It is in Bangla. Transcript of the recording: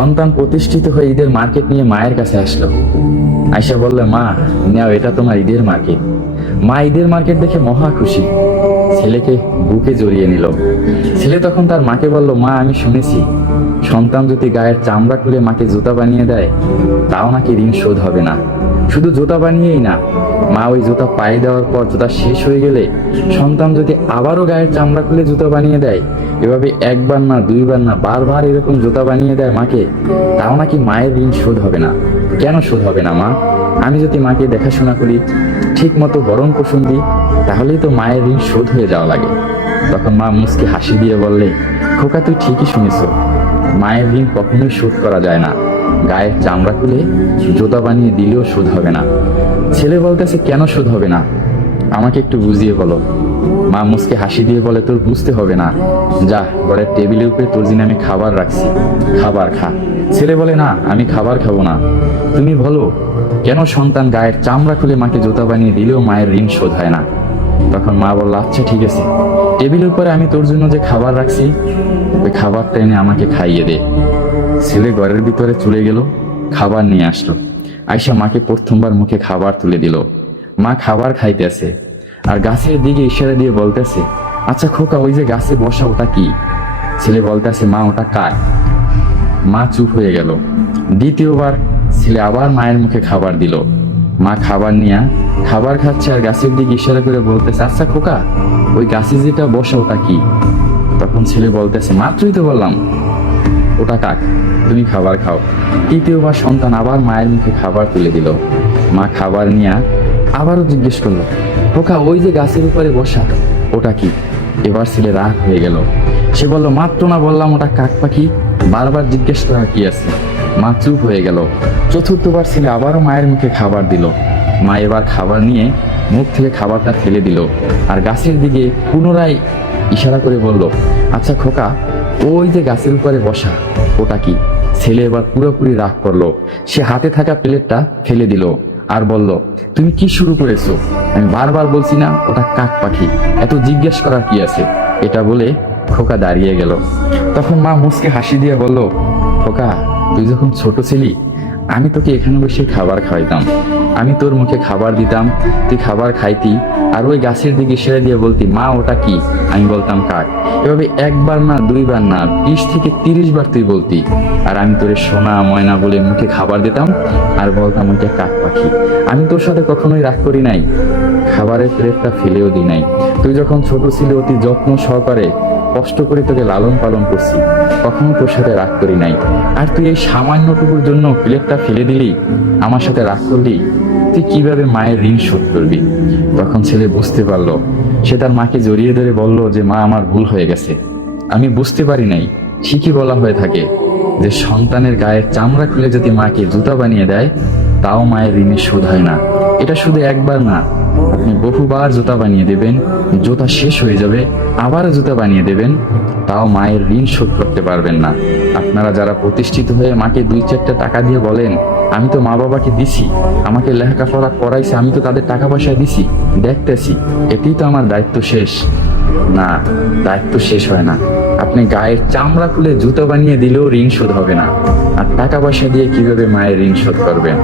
সন্তান প্রতিষ্ঠিত হয়ে ঈদের মার্কেট নিয়ে মায়ের কাছে আসলো। আয়শা বললে, মা নাও, এটা তোমার ঈদের মার্কেট। মা ঈদের মার্কেট দেখে মহা খুশি, ছেলেকে বুকে জড়িয়ে নিল। ছেলে তখন তার মাকে বলল, মা আমি শুনেছি সন্তান যদি গায়ের চামড়া খুলে মাকে জুতা বানিয়ে দেয় তাও নাকি ঋণ শোধ হবে না। শুধু জুতা বানিয়েই না, মা ওই জুতা পায়ে দেওয়ার পর জুতা শেষ হয়ে গেলে সন্তান যদি আবারও গায়ের চামড়া খুলে জুতা বানিয়ে দেয়, এভাবে একবার না দুইবার না বারবার এরকম জুতা বানিয়ে দেয় মাকে, তাও নাকি মায়ের ঋণ শোধ হবে না। কেন শোধ হবে না মা? আমি যদি মাকে দেখাশোনা করি, ঠিক মতো ভরণ পোষণ দিই, তাহলেই তো মায়ের ঋণ শোধ হয়ে যাওয়া লাগে। তখন মা মুচকি হাসি দিয়ে বললে, খোকা তুই ঠিকই শুনেছ, মায়ের ঋণ কখনোই শোধ করা যায় না। গায়ের চামড়া খুলে জুতা বানিয়ে দিলেও শোধ হবে না। ছেলে বলতেছে, কেন শোধ হবে না? আমাকে একটু বুঝিয়ে বলো। মা মুচকি হাসি দিয়ে বলে, তোর বুঝতে হবে না, যা ঘরের টেবিলের উপরে তোর জন্য আমি খাবার রাখছি, খাবার খা। ছেলে বলে, না আমি খাবার খাবো না, তুমি বলো কেন সন্তান গায়ের চামড়া খুলে মাকে জুতা বানিয়ে দিলেও মায়ের ঋণ শোধ হয় না? তখন মা বলল, আচ্ছা ঠিক আছে, টেবিলের উপরে আমি তোর জন্য যে খাবার রাখছি ওই খাবারটা এনে আমাকে খাইয়ে দে। ছেলে ঘরের ভিতরে চলে গেল, খাবার নিয়ে আসলো। আয়শা মাকে প্রথমবার মুখে খাবার তুলে দিল। মা খাবার খাইতেছে আর গাছের দিকে ইশারা দিয়ে বলতেছে, আচ্ছা খোকা ওই যে গাছে বসা ওটা কি? ছেলে বলতেছে, মা ওটা কাক। মা চুপ হয়ে গেল। দ্বিতীয়বার ছেলে আবার মায়ের মুখে খাবার দিল। মা খাবার নিয়ে খাবার খাচ্ছে আর গাছের দিকে ইশারা করে বলতেছে, আচ্ছা খোকা ওই গাছে যেটা বসা ওটা কি? তখন ছেলে বলতেছে, মাত্রই তো বললাম ওটা কাক, তুমি খাবার খাও। তৃতীয়বার সন্তান আবার মায়ের মুখে খাবার তুলে দিল। মা খাবার নিয়ে আবারও জিজ্ঞেস করলো, খোকা ওই যে গাছের উপরে বসা ওটা কি? এবার ছেলে রাগ হয়ে গেল। সে বলল, মাত্র না বললাম ওটা কাক পাখি, বারবার জিজ্ঞেস করার কি আছে? মা চুপ হয়ে গেল। চতুর্থবার ছেলে আবারও মায়ের মুখে খাবার দিল। মা এবার খাবার নিয়ে মুখ থেকে খাবারটা ফেলে দিল আর গাছের দিকে পুনরায় ইশারা করে বলল, আচ্ছা খোকা ওই যে গাছের উপরে বসা ওটা কি? ছেলে এবার পুরোপুরি রাগ করলো। সে হাতে থাকা প্লেটটা ফেলে দিল আর বলল, তুমি কি শুরু করেছো? আমি বারবার বলছি না ওটা কাক পাখি, এত জিজ্ঞেস করার কি আছে? এটা বলে খোকা দাঁড়িয়ে গেল। তখন মা মুচকে হাসি দিয়ে বলল, খোকা তুই যখন ছোট ছিলি আমি তোকে এখানে বসে খাবার খাওয়াইতাম, আমি তোর মুখে খাবার দিতাম, তুই খাবার খাইতি আর ওই গাছের দিকে ইশারা দিয়ে বলতি, মা ওটা কি? আমি বলতাম কাক। এভাবে একবার না দুইবার না 20 থেকে 30 বার তুই বলতি আর আমি তোরে সোনা ময়না বলে মুখে খাবার দিতাম আর বলতাম ওইটা কাক পাখি। আমি তোর সাথে কখনোই রাগ করি নাই, খাবারের প্লেটটা ফেলেও দি নাই। তুই যখন ছোট ছিলি অতি যত্ন সহকারে কষ্ট করে তোকে লালন পালন করছি, কখনো তোর সাথে রাগ করি নাই। আর তুই এই সামান্যটুকুর জন্য প্লেটটা ফেলে দিলি, আমার সাথে রাগ করলি, তুই কিভাবে মায়ের ঋণ শোধ করবি? তখন ছেলে বুঝতে পারলো। সে তার মাকে জড়িয়ে ধরে বলল যে, মা আমার ভুল হয়ে গেছে, আমি বুঝতে পারি নাই। ঠিকই বলা হয়ে থাকে যে সন্তানের গায়ের চামড়া খুলে যদি মাকে জুতা বানিয়ে দেয় তাও মায়ের ঋণের শোধ হয় না। এটা শুধু একবার না, আপনি বহুবার জুতা বানিয়ে দেবেন, জুতা শেষ হয়ে যাবে, আবারও জুতা বানিয়ে দেবেন, তাও মায়ের ঋণ শোধ করতে পারবেন না। আপনারা যারা প্রতিষ্ঠিত হয়ে মাকে 2-4টা টাকা দিয়ে বলেন, আমি তো মা বাবাকে দিছি, আমাকে লেখাপড়া করাইছে, আমি তো তাদের টাকা পয়সা দিছি, দেখতেছি, এতেই তো আমার দায়িত্ব শেষ। না, দায়িত্ব শেষ হয় না। আপনি গায়ের চামড়া খুলে জুতো বানিয়ে দিলেও ঋণ শোধ হবে না। আর টাকা পয়সা দিয়ে কিভাবে মায়ের ঋণ শোধ করবেন?